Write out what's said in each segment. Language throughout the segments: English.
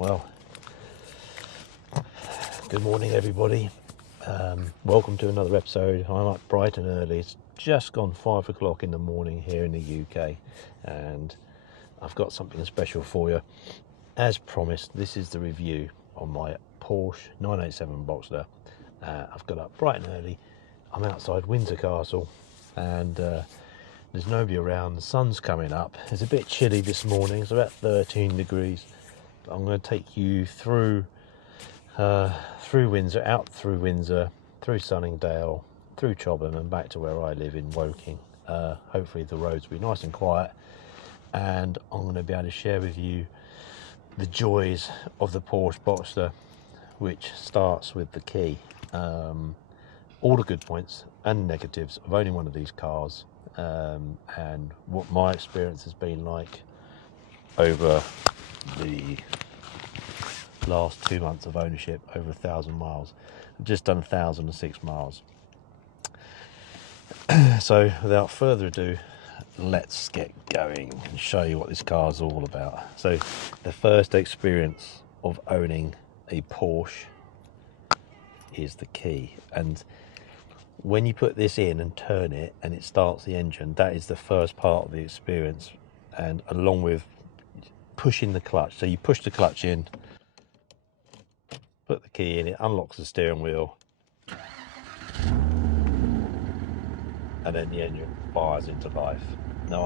Well, good morning everybody. Welcome to another episode. I'm up bright and early. It's just gone 5 o'clock in the morning here in the UK, and I've got something special for you. As promised, this is the review on my Porsche 987 Boxster. I've got up bright and early. I'm outside Windsor Castle, and there's nobody around. The sun's coming up. It's a bit chilly this morning. It's about 13 degrees. But I'm going to take you through Windsor, out through Windsor, through Sunningdale, through Chobham, and back to where I live in Woking. Hopefully the roads will be nice and quiet, and I'm going to be able to share with you the joys of the Porsche Boxster, which starts with the key. All the good points and negatives of owning one of these cars, and what my experience has been like over the last 2 months of ownership, over 1,000 miles. I've just done 1,006 miles. So without further ado, let's get going and show you what this car's all about. So the first experience of owning a Porsche is the key, and when you put this in and turn it and it starts the engine, that is the first part of the experience, and along with pushing the clutch. So you push the clutch in, put the key in, it unlocks the steering wheel, and then the engine fires into life. Now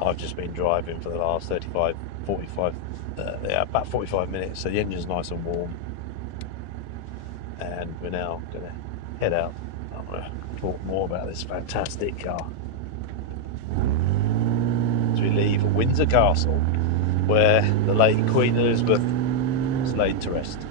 I've just been driving for the last about 45 minutes, so the engine's nice and warm, and we're now going to head out. I'm going to talk more about this fantastic car as we leave Windsor Castle, where the late Queen Elizabeth was laid to rest.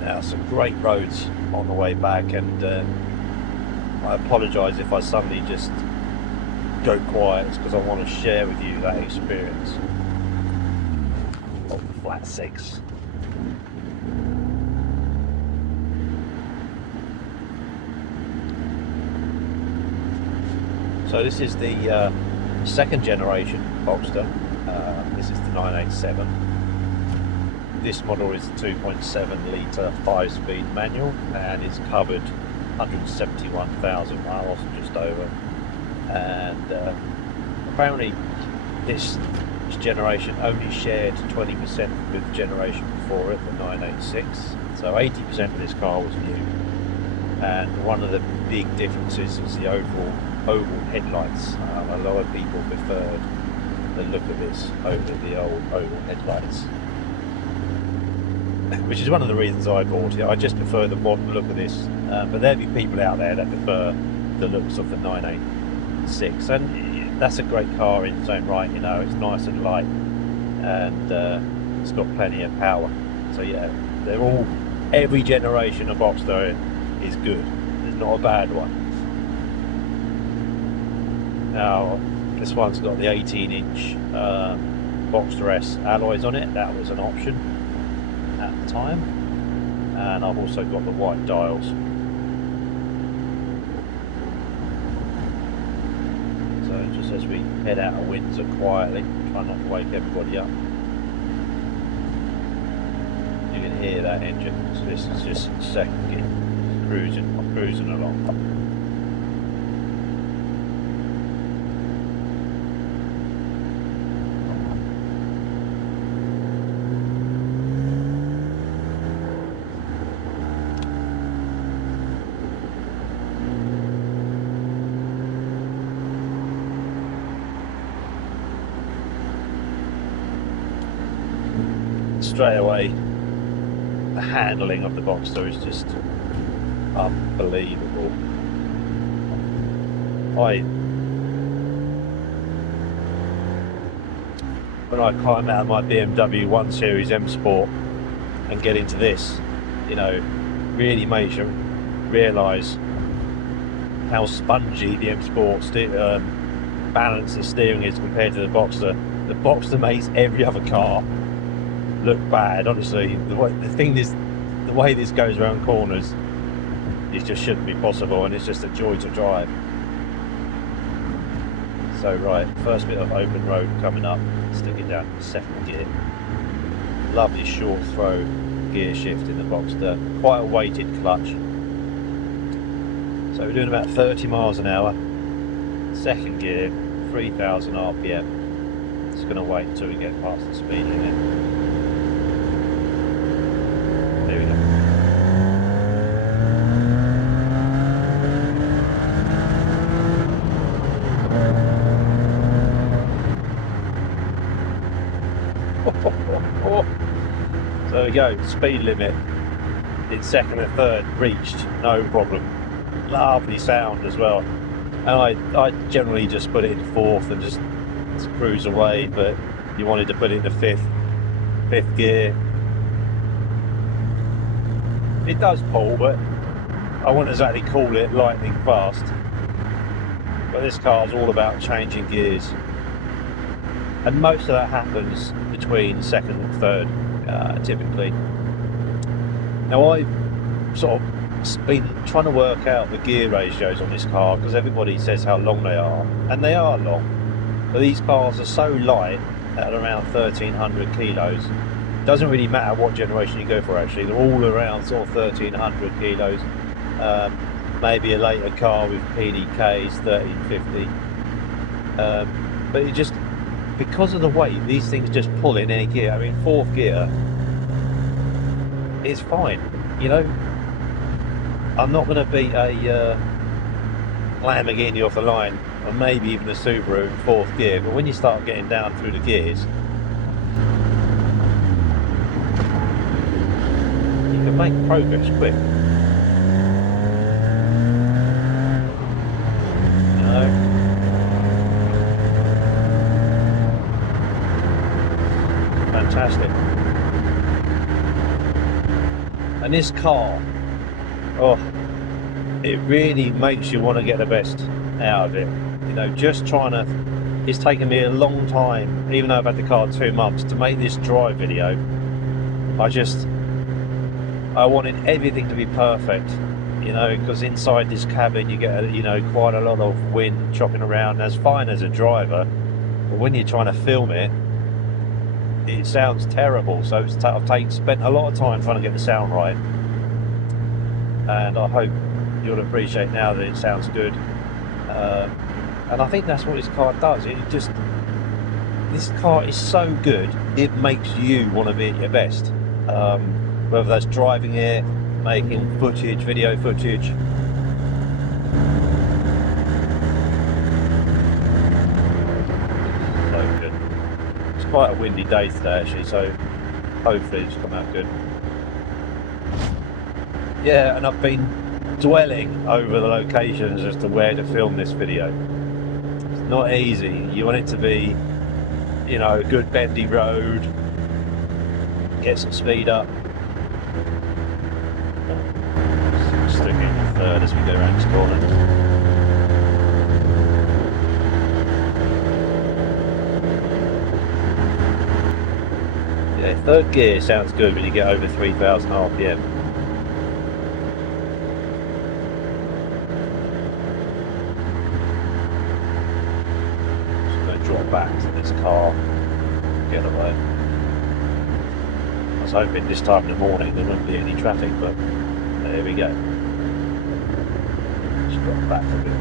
Now, some great roads on the way back, and I apologise if I suddenly just go quiet. It's because I want to share with you that experience of the flat six. So this is the second generation Boxster. This is the 987. This model is the 2.7 litre 5-speed manual, and it's covered 171,000 miles, just over. And apparently this generation only shared 20% with the generation before it, the 986. So 80% of this car was new. And one of the big differences was the oval headlights. A lot of people preferred the look of this over the old oval headlights, which is one of the reasons I bought it. I just prefer the modern look of this, but there'll be people out there that prefer the looks of the 986, and that's a great car in its own right. You know, it's nice and light, and it's got plenty of power. So yeah, every generation of Boxster is good. There's not a bad one. Now, this one's got the 18-inch Boxster S alloys on it. That was an option at the time, and I've also got the white dials. So just as we head out of Windsor quietly, try not to wake everybody up, you can hear that engine. So this is just second gear, cruising along. Straight away, the handling of the Boxster is just unbelievable. When I climb out of my BMW 1 Series M Sport and get into this, you know, really makes you realise how spongy the M Sport balance and steering is compared to the Boxster. The Boxster makes every other car look bad, honestly. The way this goes around corners, it just shouldn't be possible, and it's just a joy to drive. So right, first bit of open road coming up, stick it down to second gear. Lovely short throw gear shift in the Boxster, quite a weighted clutch. So we're doing about 30 miles an hour, second gear, 3,000 RPM. Just going to wait until we get past the speed limit. There we go. So there we go, speed limit in second and third reached, no problem. Lovely sound as well. And I generally just put it in fourth and just cruise away, but you wanted to put it in the fifth gear. It does pull, but I wouldn't exactly call it lightning fast. But this car's all about changing gears, and most of that happens between second and third, typically. Now I've sort of been trying to work out the gear ratios on this car, because everybody says how long they are, and they are long, but these cars are so light at around 1,300 kilos. It doesn't really matter what generation you go for, actually. They're all around sort of 1,300 kilos. Maybe a later car with PDKs 1,350, but it just, because of the weight, these things just pull in any gear. I mean, fourth gear is fine, you know. I'm not going to beat a Lamborghini off the line, or maybe even a Subaru in fourth gear, but when you start getting down through the gears, you can make progress quick. You know? Fantastic. And this car, oh, it really makes you want to get the best out of it. You know, just trying to, it's taken me a long time, even though I've had the car 2 months, to make this drive video. I wanted everything to be perfect, you know, because inside this cabin you get, you know, quite a lot of wind chopping around. That's fine as a driver, but when you're trying to film it, it sounds terrible. So I've spent a lot of time trying to get the sound right, and I hope you'll appreciate now that it sounds good. And I think that's what this car does. This car is so good, it makes you want to be at your best. Whether that's driving it, making footage, video footage. So good. It's quite a windy day today, actually, so hopefully it's come out good. Yeah, and I've been dwelling over the locations as to where to film this video. It's not easy. You want it to be, you know, a good bendy road, get some speed up. Sticking in third as we go around this corner. Yeah, third gear sounds good when you get over 3,000 RPM. Back to this car, get away. I was hoping this time in the morning there wouldn't be any traffic, but there we go. Just got back a bit.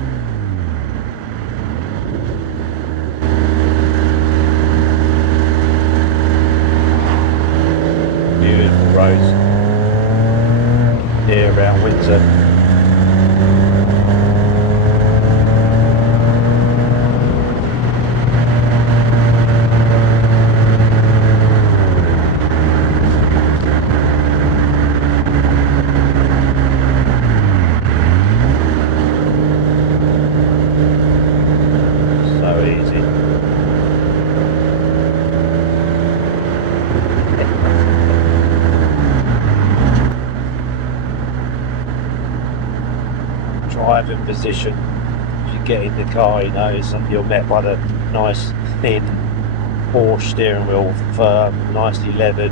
Beautiful roads here around Windsor. driving position. As you get in the car, you know, you're met by the nice thin Porsche steering wheel, firm, nicely leathered.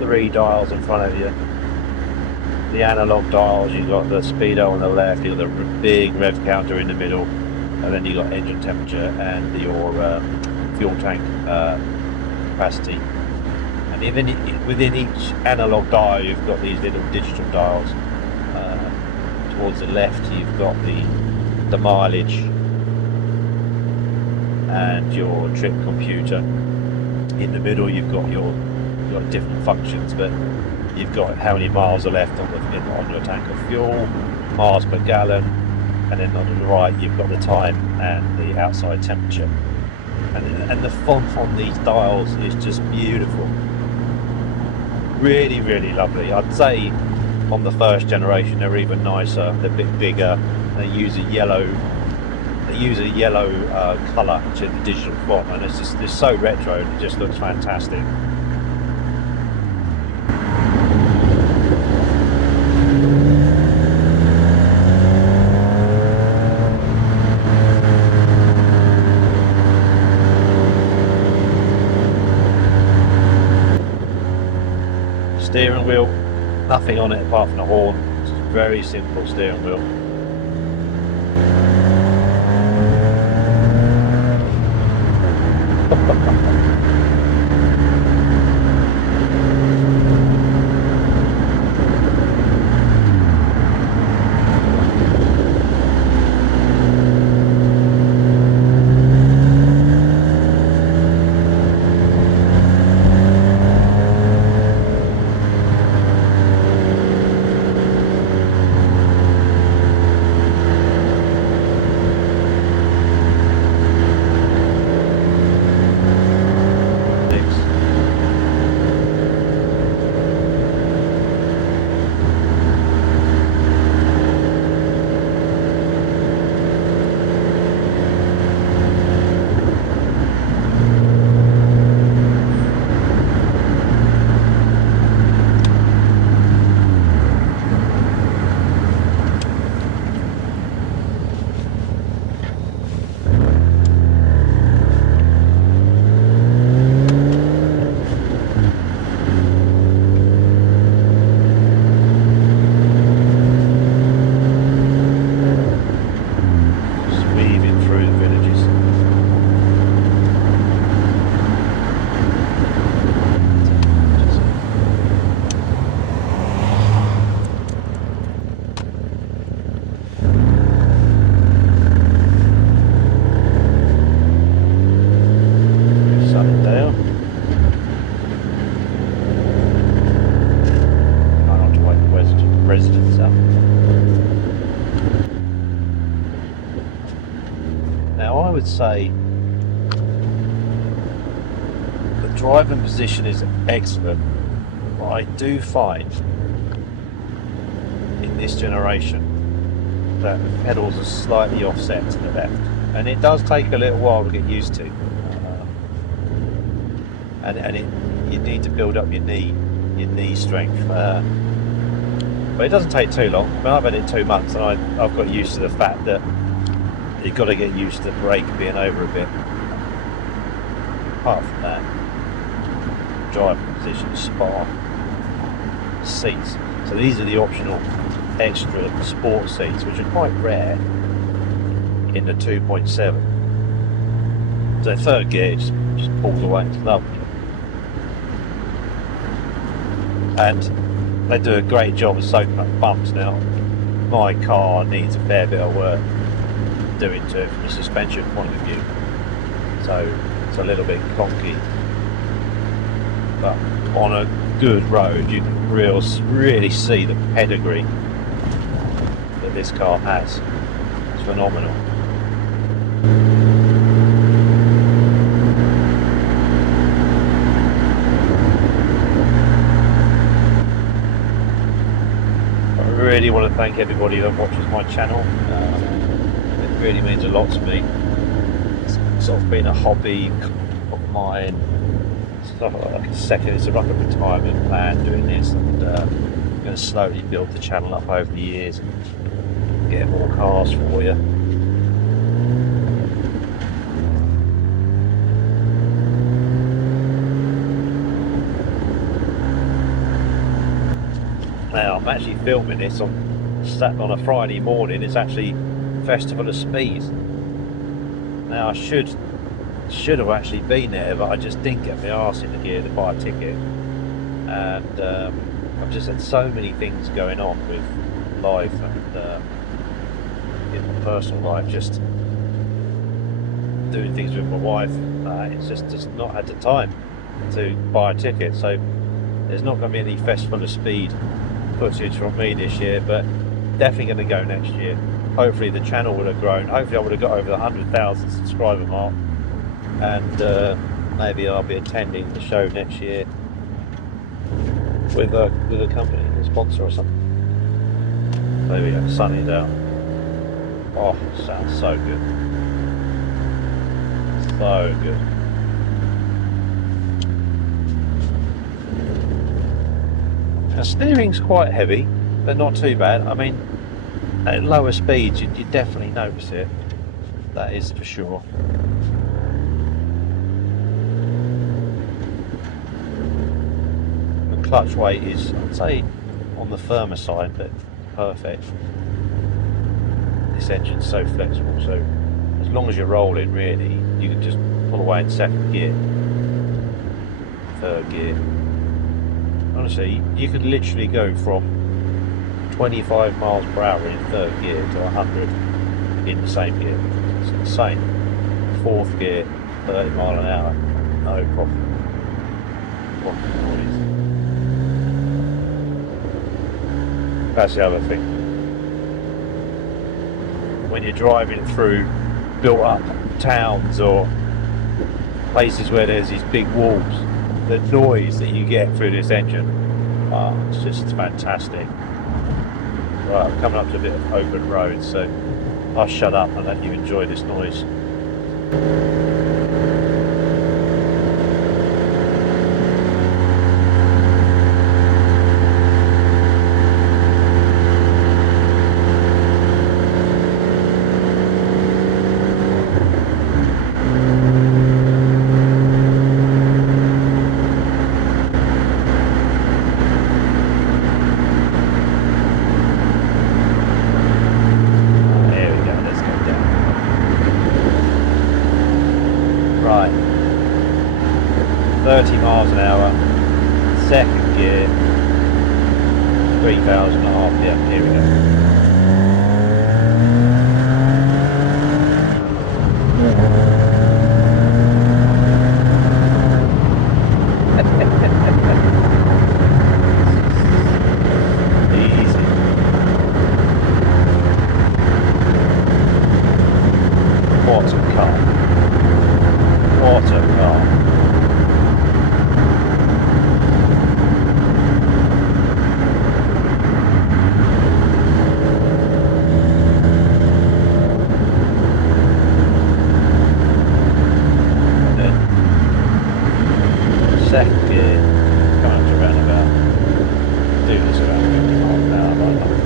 Three dials in front of you. The analog dials, you've got the speedo on the left, you've got the big rev counter in the middle, and then you've got engine temperature and your fuel tank capacity. And even within each analog dial, you've got these little digital dials. Towards the left, you've got the mileage and your trip computer. In the middle, you've got different functions, but you've got how many miles are left on your tank of fuel, miles per gallon, and then on the right you've got the time and the outside temperature. And the font on these dials is just beautiful. Really, really lovely. I'd say on the first generation they're even nicer. They're a bit bigger. They use a yellow colour to the digital font, and it's so retro. It just looks fantastic. Steering wheel, nothing on it apart from the horn. It's a very simple steering wheel. I would say the driving position is excellent, but I do find in this generation that the pedals are slightly offset to the left, and it does take a little while to get used to, you need to build up your knee strength, but it doesn't take too long. I mean, I've had it 2 months and I've got used to the fact that you've got to get used to the brake being over a bit. Apart from that, driving position is spot on. Seats, so these are the optional extra sport seats, which are quite rare in the 2.7. So third gear just pulls away. It's lovely, and they do a great job of soaking up bumps. Now my car needs a fair bit of work doing to it from a suspension point of view, so it's a little bit conky, but on a good road you can really see the pedigree that this car has. It's phenomenal. I really want to thank everybody that watches my channel. It really means a lot to me. It's sort of been a hobby of mine like a second, it's a rough retirement plan doing this, and I'm going to slowly build the channel up over the years and get more cars for you. Now I'm actually filming this on a Friday morning. It's actually Festival of Speed. Now I should have actually been there, but I just didn't get my arse in the gear to buy a ticket, and I've just had so many things going on with life and in my personal life, just doing things with my wife. It's just not had the time to buy a ticket, so there's not going to be any Festival of Speed footage from me this year, but definitely going to go next year. Hopefully the channel would have grown. Hopefully I would have got over the 100,000 subscriber mark, and maybe I'll be attending the show next year with a company, a sponsor or something. There we go, sunny's out. Oh, sounds so good. So good. The steering's quite heavy, but not too bad. I mean, at lower speeds, you definitely notice it. That is for sure. The clutch weight is, I'd say, on the firmer side, but perfect. This engine's so flexible, so as long as you're rolling, really, you can just pull away in second gear, third gear. Honestly, you could literally go from 25 miles per hour in third gear to 100 in the same gear. It's insane. Fourth gear, 30 mile an hour, no problem. That's the other thing. When you're driving through built up towns or places where there's these big walls, the noise that you get through this engine, it's just fantastic. Right, I'm coming up to a bit of open road, so I'll shut up and let you enjoy this noise. Right, 30 miles an hour, second gear, 3,000 RPM, here we go. Easy. What a car. What a car. And then second gear, coming up to around about, do this around 50 miles an hour, like that.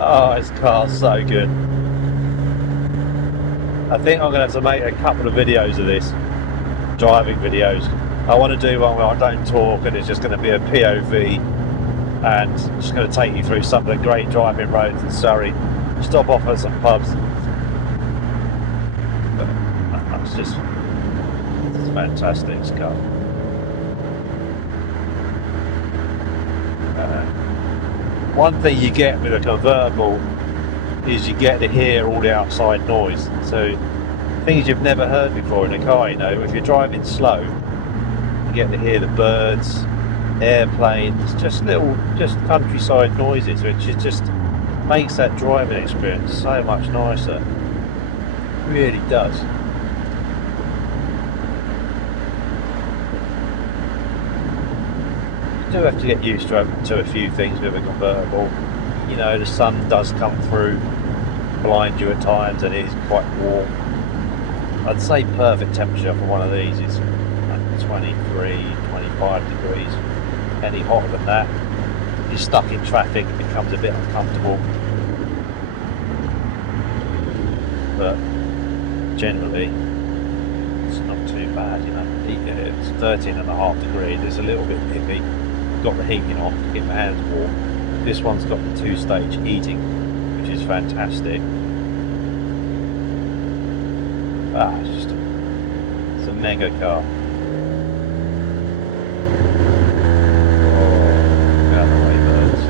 Oh, this car's so good. I think I'm going to have to make a couple of videos of this, driving videos. I want to do one where I don't talk and it's just going to be a POV, and I'm just going to take you through some of the great driving roads in Surrey, stop off at some pubs. But it's fantastic, this car. One thing you get with a convertible is you get to hear all the outside noise. So things you've never heard before in a car, you know, if you're driving slow, you get to hear the birds, airplanes, just countryside noises, which is just makes that driving experience so much nicer. really does. You do have to get used to a few things with a convertible. You know, the sun does come through, blind you at times, and it is quite warm. I'd say perfect temperature for one of these is like 23, 25 degrees. Any hotter than that, you're stuck in traffic, it becomes a bit uncomfortable. But generally, it's not too bad, you know. It's 13.5 degrees, it's a little bit nippy. Got the heating off to get my hands warm. This one's got the 2-stage heating, which is fantastic. It's a mega car. Oh, out of the way, birds.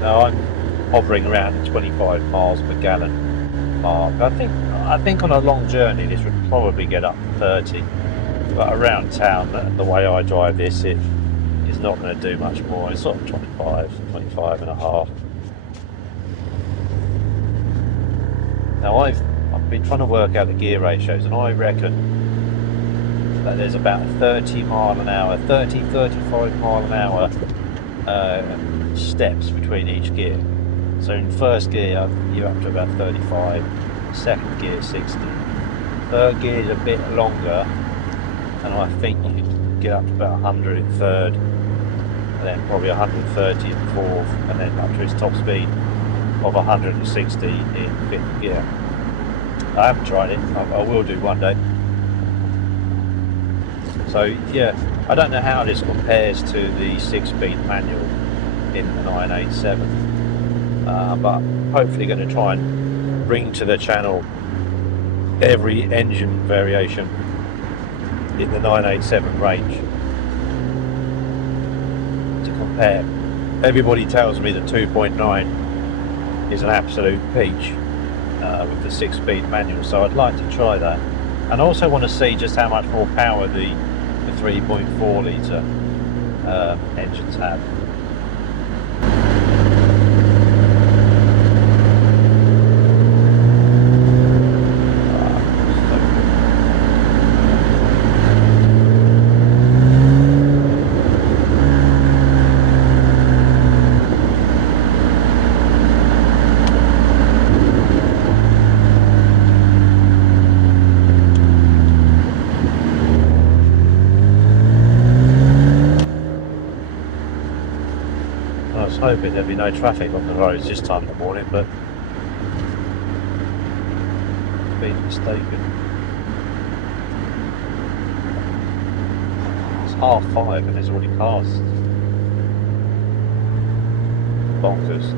Now I'm hovering around the 25 miles per gallon mark. I think on a long journey this would probably get up to 30, but around town, the way I drive this, it is not going to do much more. It's sort of 25 and a half. Now I've been trying to work out the gear ratios, and I reckon that there's about 35 mile an hour steps between each gear. So in first gear you're up to about 35, second gear 60, third gear is a bit longer, and I think you can get up to about 100 in third, and then probably 130 in fourth, and then up to its top speed of 160 in fifth gear. I haven't tried it, I will do one day. So yeah, I don't know how this compares to the 6-speed manual in the 987, but hopefully going to try and bring to the channel every engine variation in the 987 range to compare. Everybody tells me the 2.9 is an absolute peach with the 6-speed manual, so I'd like to try that. And I also want to see just how much more power the 3.4 litre engines have. Hoping there'll be no traffic on the roads this time of the morning, but I've been mistaken. It's 5:30 and there's already cars. Bonkers.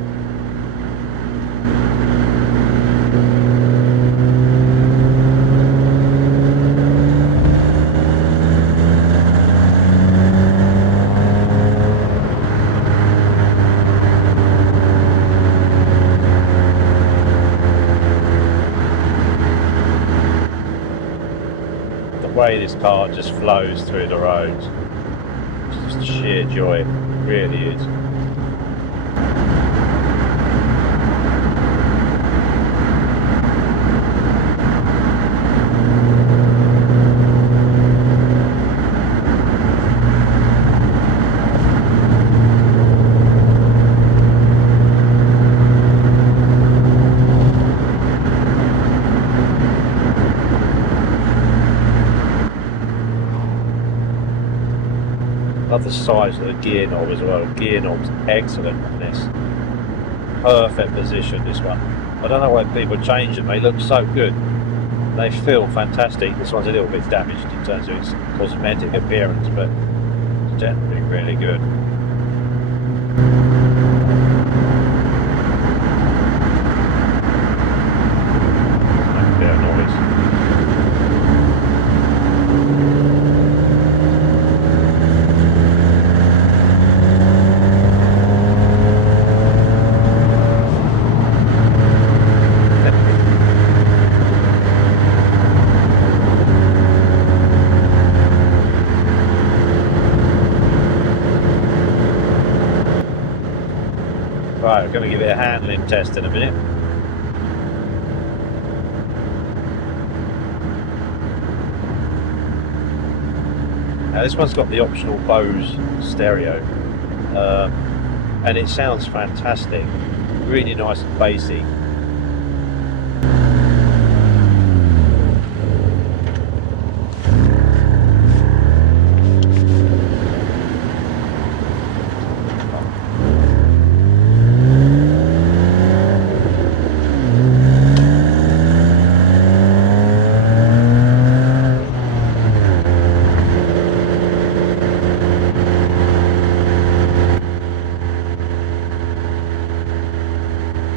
The way this car just flows through the roads, it's just sheer joy, it really is. Love the size of the gear knob as well. Gear knob's excellent on this. Perfect position, this one. I don't know why people change them. They look so good. They feel fantastic. This one's a little bit damaged in terms of its cosmetic appearance, but it's generally really good. A bit of noise. So going to give it a handling test in a minute. Now this one's got the optional Bose stereo, and it sounds fantastic, really nice and bassy.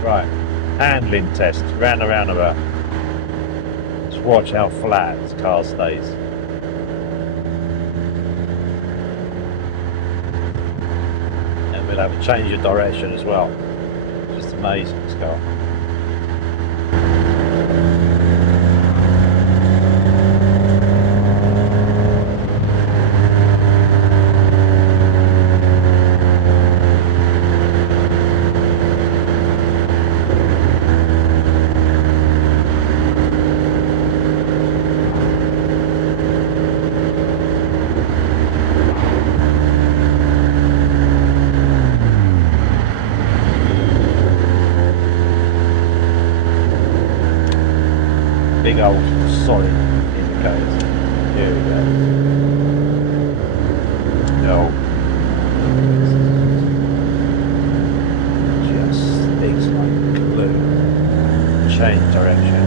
Right, handling test, round and roundabout. Let's watch how flat this car stays. And we'll have a change of direction as well. Just amazing, this car. Big old solid indicators. Here we go. No. Just stinks like glue. Change direction.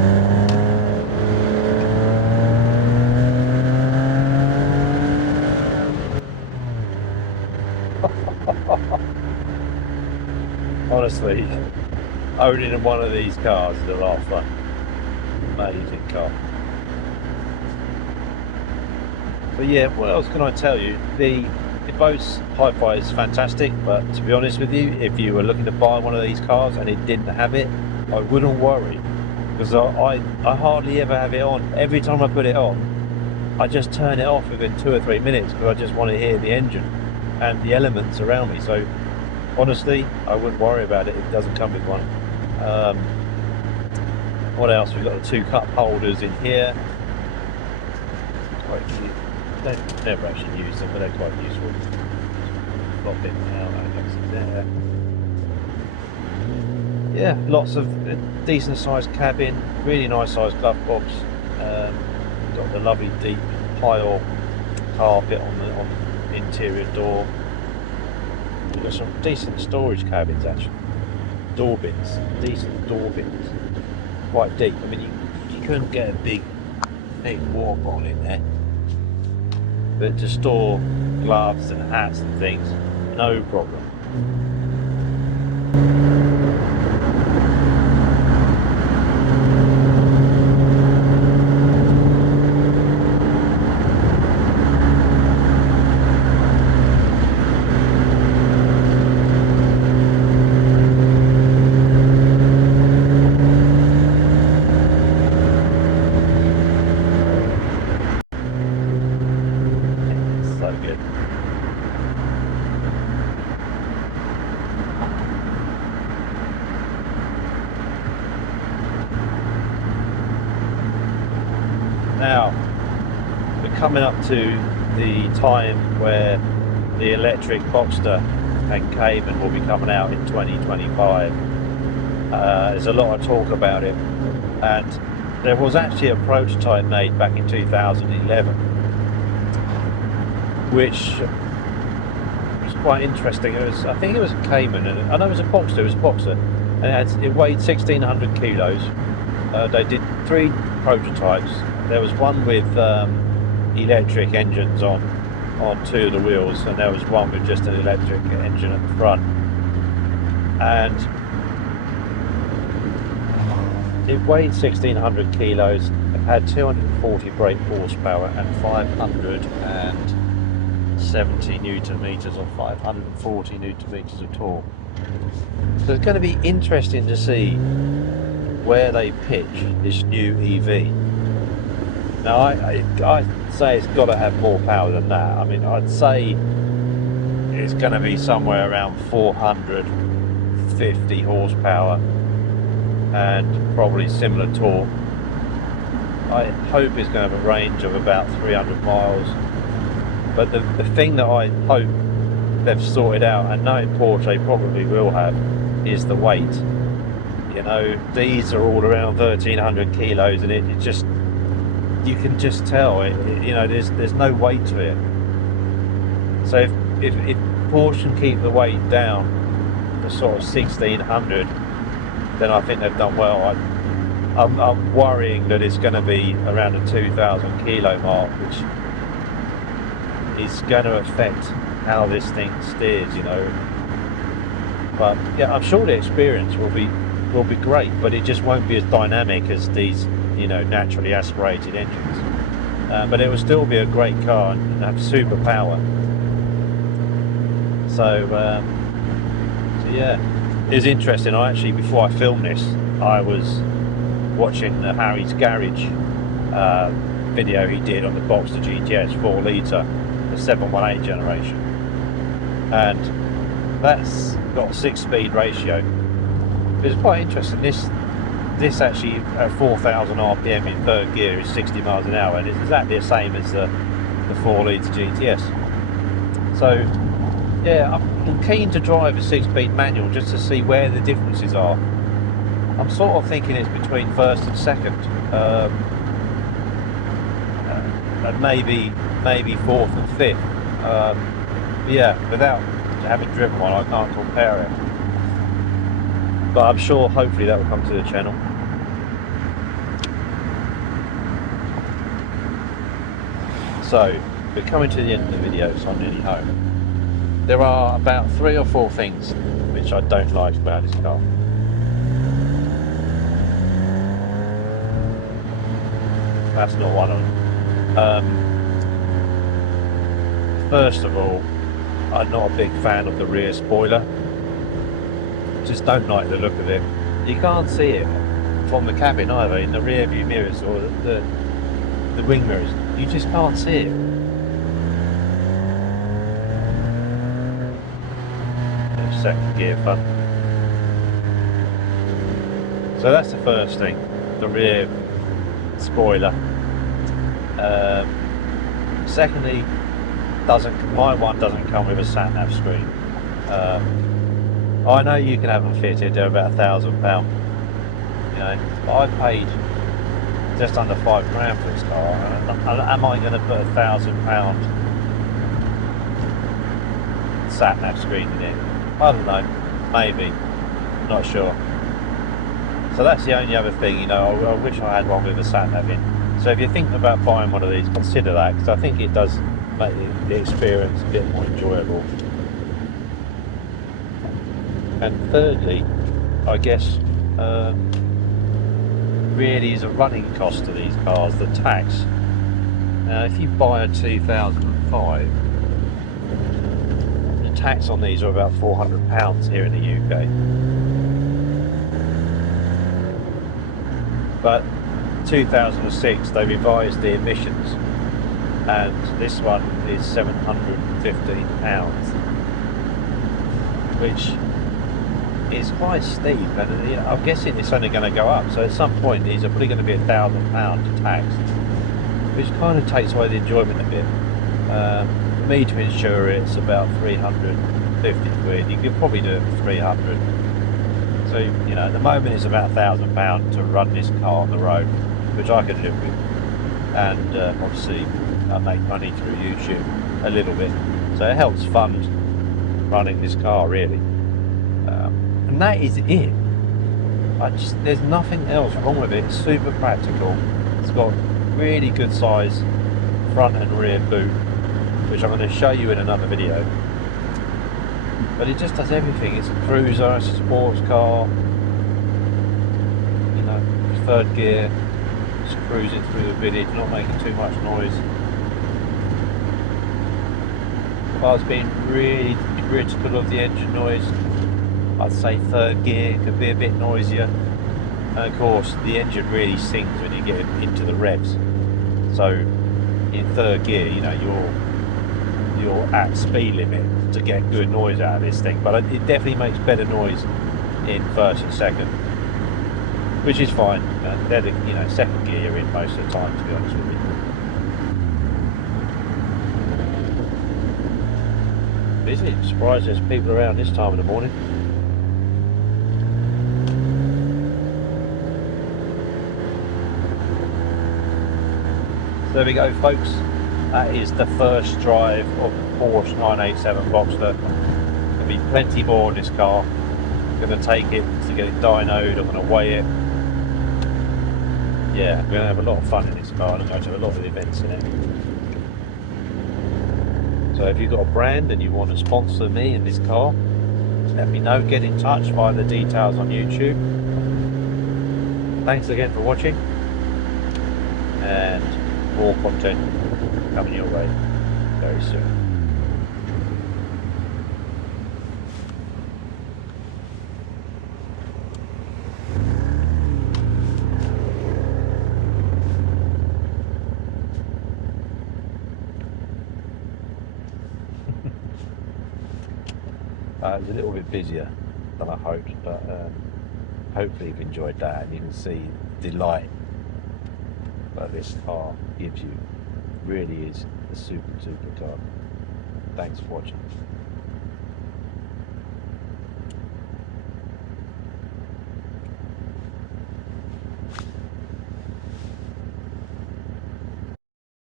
Honestly, owning one of these cars is a lot of fun. Amazing car. But yeah, what else can I tell you? The Bose Hi-Fi is fantastic, but to be honest with you, if you were looking to buy one of these cars and it didn't have it, I wouldn't worry, because I hardly ever have it on. Every time I put it on, I just turn it off within 2 or 3 minutes because I just want to hear the engine and the elements around me. So honestly, I wouldn't worry about it if it doesn't come with one. What else? We've got the 2 cup holders in here. Quite cute. Don't never actually use them, but they're quite useful. Pop it out, that goes in there. Yeah, lots of decent sized cabin, really nice sized glove box. Got the lovely deep pile carpet on the interior door. We've got some decent storage cabins actually. Door bins, decent door bins. Quite deep. I mean, you couldn't get a big warp on in there, but to store gloves and hats and things, no problem. So good. Now, we're coming up to the time where the electric Boxster and Cayman will be coming out in 2025. There's a lot of talk about it, and there was actually a prototype made back in 2011, which was quite interesting. I think it was a Cayman, and I know it was a Boxster. It was a Boxster, and it weighed 1,600 kilos. They did 3 prototypes. There was one with electric engines on 2 of the wheels, and there was one with just an electric engine at the front. And it weighed 1,600 kilos. It had 240 brake horsepower and 570 newton meters or 540 newton meters of torque. So it's going to be interesting to see where they pitch this new EV. Now I say it's got to have more power than that. I mean, I'd say it's going to be somewhere around 400, 250 horsepower and probably similar torque. I hope it's going to have a range of about 300 miles. But the thing that I hope they've sorted out, and knowing Porsche they probably will have, is the weight. You know, these are all around 1,300 kilos, and it just, you can just tell you know, there's no weight to it. So if Porsche can keep the weight down to sort of 1,600, then I think they've done well. I'm worrying that it's going to be around the 2,000 kilo mark, which is going to affect how this thing steers, you know. But yeah, I'm sure the experience will be great, but it just won't be as dynamic as these, you know, naturally aspirated engines. But it will still be a great car and have super power. So yeah, it was interesting. I actually, before I filmed this, I was watching the Harry's Garage video he did on the Boxster GTS 4 litre, the 718 generation, and that's got a 6-speed ratio. It's quite interesting. This actually at 4,000 RPM in third gear is 60 miles an hour, and it's exactly the same as the 4 litre GTS. So yeah, I'm keen to drive a 6-speed manual just to see where the differences are. I'm sort of thinking it's between first and second, and maybe fourth and fifth. Yeah, without having driven one, I can't compare it. But I'm sure hopefully that will come to the channel. So we're coming to the end of the video, so I'm nearly home. There are about 3 or 4 things which I don't like about this car. That's not one of them. First of all, I'm not a big fan of the rear spoiler. Just don't like the look of it. You can't see it from the cabin either, in the rear view mirrors or the wing mirrors. You just can't see it. Second gear fun. So that's the first thing, the rear spoiler. Secondly, my one doesn't come with a sat-nav screen. I know you can have them fitted, they're about £1,000, you know, but I paid just under £5,000 for this car, and am I going to put £1,000 sat-nav screen in it? I don't know, maybe, not sure. So that's the only other thing, you know, I wish I had one with a sat-nav in. So if you're thinking about buying one of these, consider that, because I think it does make the experience a bit more enjoyable. And thirdly, I guess, really is a running cost to these cars, the tax. Now if you buy a 2005, the tax on these are about £400 here in the UK. But 2006 they revised the emissions, and this one is £715, which is quite steep, and you know, I'm guessing it's only going to go up. So at some point these are probably going to be £1,000 taxed, which kind of takes away the enjoyment a bit. For me to insure it's about 350 quid. You could probably do it for 300. So you know, at the moment it's about £1,000 to run this car on the road, which I could live with, and obviously I make money through YouTube a little bit, so it helps fund running this car really. And that is it. There's nothing else wrong with it. It's super practical. It's got really good size front and rear boot, which I'm going to show you in another video. But it just does everything. It's a cruiser, it's a sports car, you know, third gear, just cruising through the village, not making too much noise. If I was being really critical of the engine noise, I'd say third gear could be a bit noisier. And of course the engine really sings when you get into the revs. So in third gear, you know, you're at speed limit to get good noise out of this thing, but it definitely makes better noise in 30 seconds, which is fine. They're the, second gear you're in most of the time, to be honest with you. Busy. I'm surprised there's people around this time of the morning. So there we go, folks. That is the first drive of the Porsche 987 Boxster. There'll be plenty more in this car. I'm going to take it to get it dynoed. I'm going to weigh it. Yeah, we're going to have a lot of fun in this car. I'm going to have a lot of events in it. So if you've got a brand and you want to sponsor me in this car, let me know. Get in touch via the details on YouTube. Thanks again for watching, and more content coming your way very soon. It was a little bit busier than I hoped, but hopefully you've enjoyed that and you can see the delight that this car gives you. Really is a super car. Thanks for watching.